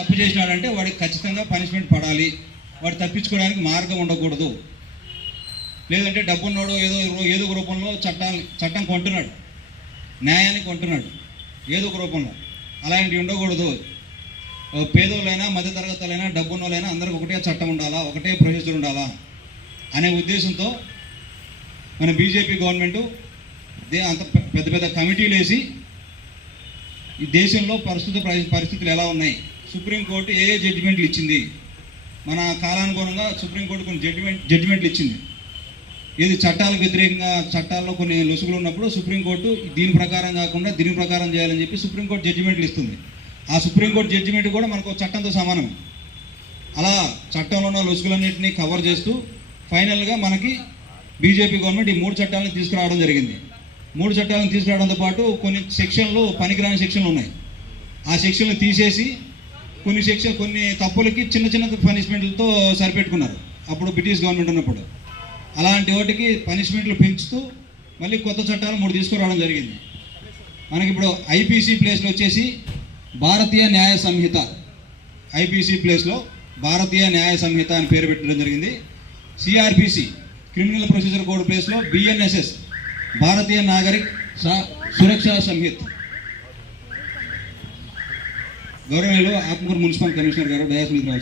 తప్పు చేసినాడంటే వాడికి ఖచ్చితంగా పనిష్మెంట్ పడాలి. వాడు తప్పించుకోవడానికి మార్గం ఉండకూడదు. లేదంటే డబ్బున్నోడు ఏదో ఏదో ఒక రూపంలో చట్టాన్ని చట్టం కొంటున్నాడు. న్యాయాన్ని కొంటున్నాడు. ఏదో ఒక రూపంలో. అలాంటివి ఉండకూడదు. ఓ పేదోళ్ళైనా మధ్యతరగతులైనా డబ్బున్నోళ్ళైనా అందరికి ఒకటే చట్టం ఉండాలా? ఒకటే ప్రొసీజర్ ఉండాలా? అనే ఉద్దేశంతో మన బీజేపీ గవర్నమెంట్ దే అంత పెద్ద పెద్ద కమిటీలు వేసి ఈ దేశంలో ప్రస్తుత పరిస్థితులు ఎలా ఉన్నాయి? సుప్రీంకోర్టు ఏ ఏ జడ్జిమెంట్లు ఇచ్చింది? మన కాలానుగుణంగా సుప్రీంకోర్టు కొన్ని జడ్జిమెంట్ జడ్జిమెంట్లు ఇచ్చింది. ఇది చట్టాలకు వ్యతిరేకంగా చట్టాల్లో కొన్ని లొసుగులు ఉన్నప్పుడు సుప్రీంకోర్టు దీని ప్రకారం కాకుండా దీని ప్రకారం చేయాలని చెప్పి సుప్రీంకోర్టు జడ్జిమెంట్లు ఇస్తుంది. ఆ సుప్రీంకోర్టు జడ్జిమెంట్ కూడా మనకు చట్టంతో సమానం. అలా చట్టంలో ఉన్న లొసుగులన్నింటినీ కవర్ చేస్తూ ఫైనల్గా మనకి బీజేపీ గవర్నమెంట్ ఈ మూడు చట్టాలను తీసుకురావడం జరిగింది. మూడు చట్టాలను తీసుకురావడంతో పాటు కొన్ని సెక్షన్లు పనికిరాని సెక్షన్లు ఉన్నాయి. ఆ సెక్షన్లు తీసేసి కొన్ని సెక్షన్ కొన్ని తప్పులకి చిన్న చిన్న పనిష్మెంట్లతో సరిపెట్టుకున్నారు. అప్పుడు బ్రిటిష్ గవర్నమెంట్ ఉన్నప్పుడు. అలాంటి వాటికి పనిష్మెంట్లు పెంచుతూ మళ్ళీ కొత్త చట్టాలు మూడు తీసుకురావడం జరిగింది. మనకి ఇప్పుడు ఐపీసీ ప్లేస్లో వచ్చేసి భారతీయ న్యాయ సంహిత. ఐపీసీ ప్లేస్లో భారతీయ న్యాయ సంహిత అని పేరు పెట్టడం జరిగింది. సిఆర్పిసి క్రిమినల్ ప్రొసీజర్ కోడ్ ప్లేస్లో బిఎన్ఎస్ఎస్ భారతీయ నాగరిక్ సురక్షా సంహిత్. గౌరవనీయులు Atmakur municipal commissioner garu dias మీద